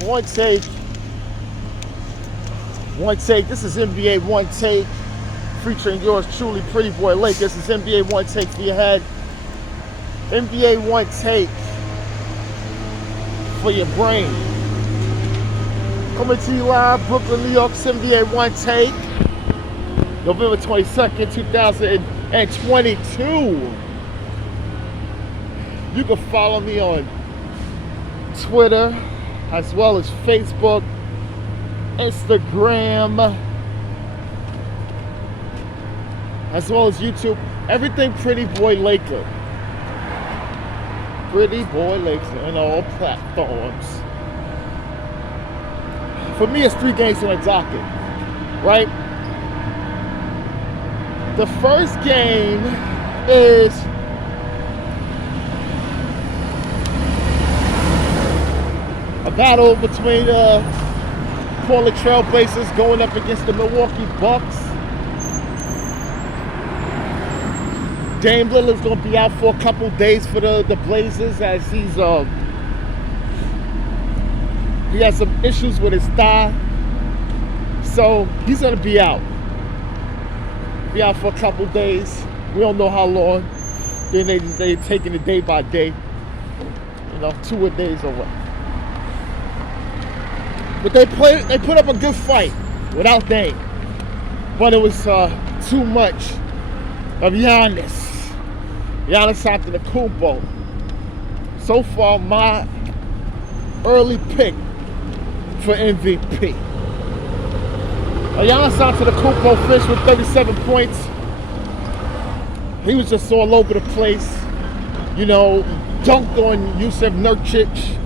Onetake. This is NBA Onetake, featuring yours truly, Pretty Boy Lake. This is NBA Onetake for your head. NBA Onetake for your brain. Coming to you live, Brooklyn, New York, NBA Onetake, November 22nd, 2022. You can follow me on Twitter, as well as Facebook, Instagram, as well as YouTube. Everything Pretty Boy Laker. Pretty Boy Laker on all platforms. For me, it's 3 games on the docket, right? The first game is a battle between Portland Trail Blazers going up against the Milwaukee Bucks. Dame Lillard's going to be out for a couple days for the Blazers, as he has some issues with his thigh. So he's going to be out. Be out for a couple days. We don't know how long. Then they're taking it day by day. 2 a days away. But they put up a good fight without Dame. But it was too much of Giannis Antetokounmpo. So far, my early pick for MVP. Giannis Antetokounmpo finished with 37 points. He was just all over the place. Dunked on Yusuf Nurkic.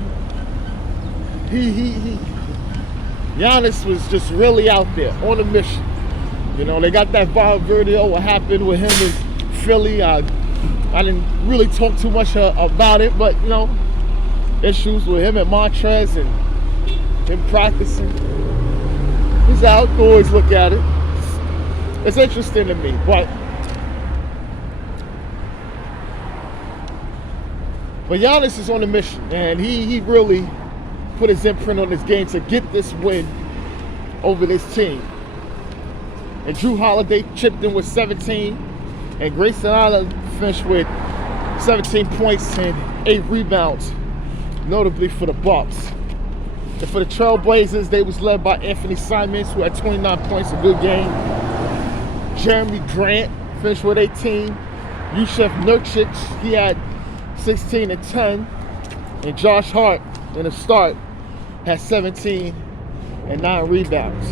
Giannis was just really out there on a mission. They got that viral video, what happened with him in Philly. I didn't really talk too much about it, but issues with him at Montrez and him practicing. He's out, always look at it. It's interesting to me, but Giannis is on a mission, and he really put his imprint on this game to get this win over this team. And Drew Holiday chipped in with 17, and Grayson Allen finished with 17 points and 8 rebounds, notably for the Bucks. And for the Trailblazers, they was led by Anthony Simons, who had 29 points, a good game. Jeremy Grant finished with 18. Yusuf Nurkic, he had 16 and 10. And Josh Hart, in the start, had 17 and 9 rebounds.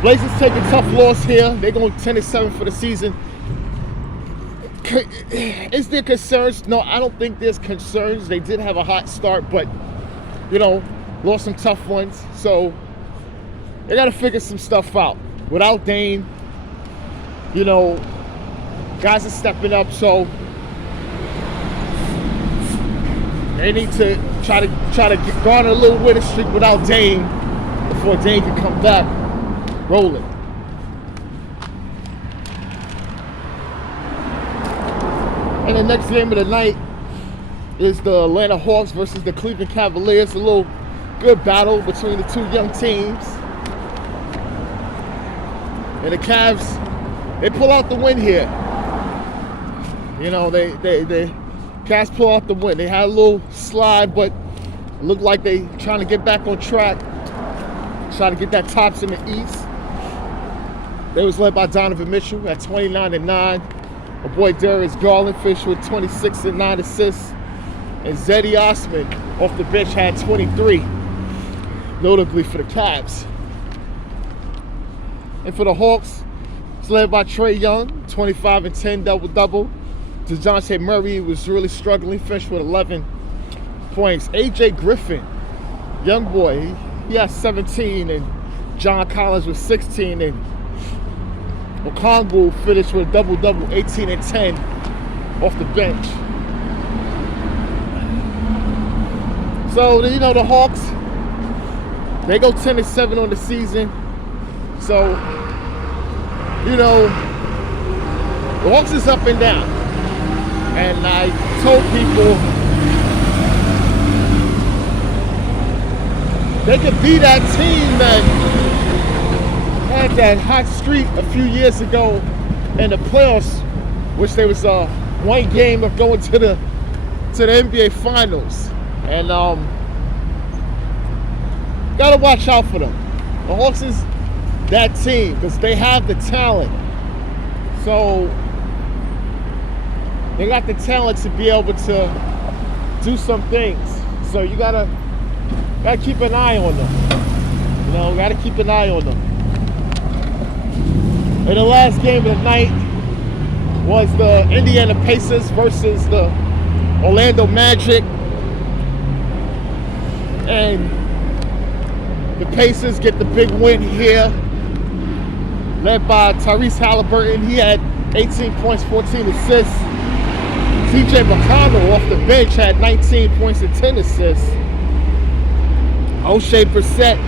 Blazers take a tough loss here. They're going 10-7 for the season. Is there concerns? No, I don't think there's concerns. They did have a hot start, but, lost some tough ones. So they got to figure some stuff out. Without Dame, guys are stepping up, so they need to try to garner a little winning streak without Dame before Dame can come back rolling. And the next game of the night is the Atlanta Hawks versus the Cleveland Cavaliers. A little good battle between the two young teams. And the Cavs, they pull out the win here. They Cavs pull out the win. They had a little slide, but it looked like they trying to get back on track, trying to get that tops in the East. They was led by Donovan Mitchell at 29 and 9. My boy Darius Garland finished with 26 and 9 assists. And Zeddy Osman off the bench had 23, notably for the Cavs. And for the Hawks, it's led by Trae Young, 25 and 10 double-double. DeJounte Murray was really struggling, finished with 11 points. AJ Griffin, young boy, he had 17, and John Collins with 16, and Okongwu finished with a double-double, 18 and 10 off the bench. So, the Hawks, they go 10-7 on the season. So, the Hawks is up and down. And I told people they could be that team that had that hot streak a few years ago in the playoffs, which they was one game of going to the NBA Finals. And gotta watch out for them. The Hawks is that team because they have the talent. So they got the talent to be able to do some things. So you gotta keep an eye on them. You know, gotta keep an eye on them. And the last game of the night was the Indiana Pacers versus the Orlando Magic. And the Pacers get the big win here, led by Tyrese Halliburton. He had 18 points, 14 assists. TJ McConnell off the bench had 19 points and 10 assists. O'Shea Brissett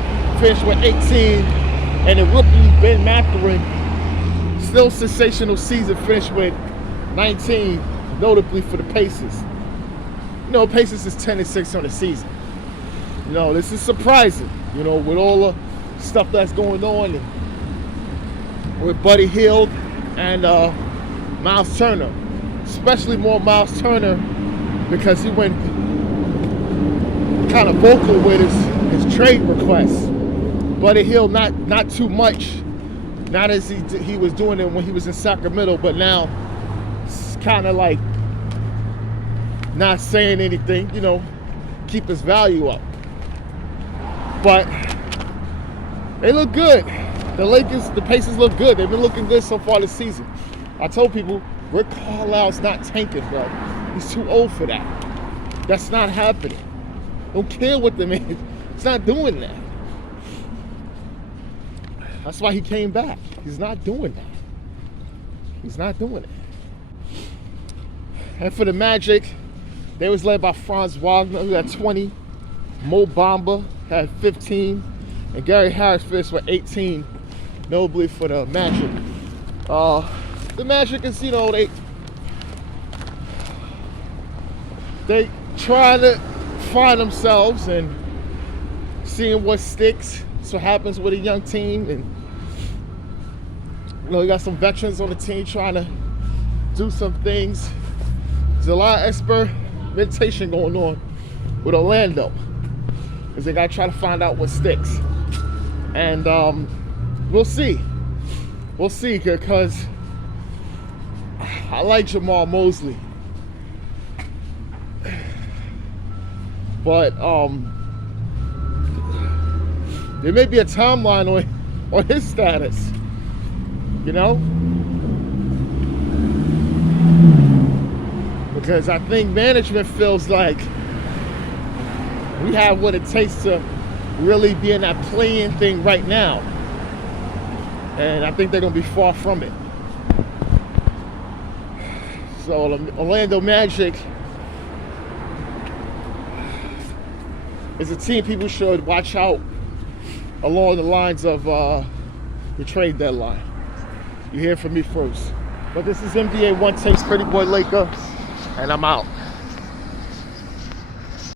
finished with 18. And the rookie Ben Mathurin, still sensational season, finished with 19, notably for the Pacers. You know, Pacers is 10-6 on the season. You know, this is surprising, you know, with all the stuff that's going on and with Buddy Hield and Miles Turner. Especially more Miles Turner because he went kind of vocal with his trade requests. Buddy Hield not too much, not as he was doing it when he was in Sacramento, but now it's kind of like not saying anything, you know, keep his value up. But they look good. The Pacers look good. They've been looking good so far this season. I told people, Rick Carlisle's not tanking, bro. He's too old for that. That's not happening. Don't care what the man, he's not doing that. That's why he came back. He's not doing that. He's not doing it. And for the Magic, they was led by Franz Wagner, who had 20. Mo Bamba had 15. And Gary Harris finished with 18, notably for the Magic. The Magic is, you know, they trying to find themselves and seeing what sticks. That's what happens with a young team. And you know, you got some veterans on the team trying to do some things. There's a lot of experimentation going on with Orlando because they got to try to find out what sticks. And we'll see. We'll see, because I like Jamal Mosley. But there may be a timeline on his status, you know? Because I think management feels like we have what it takes to really be in that playing thing right now. And I think they're going to be far from it. So the Orlando Magic is a team people should watch out along the lines of the trade deadline. You hear from me first. But this is NBA Onetake, Pretty Boy Laker, and I'm out.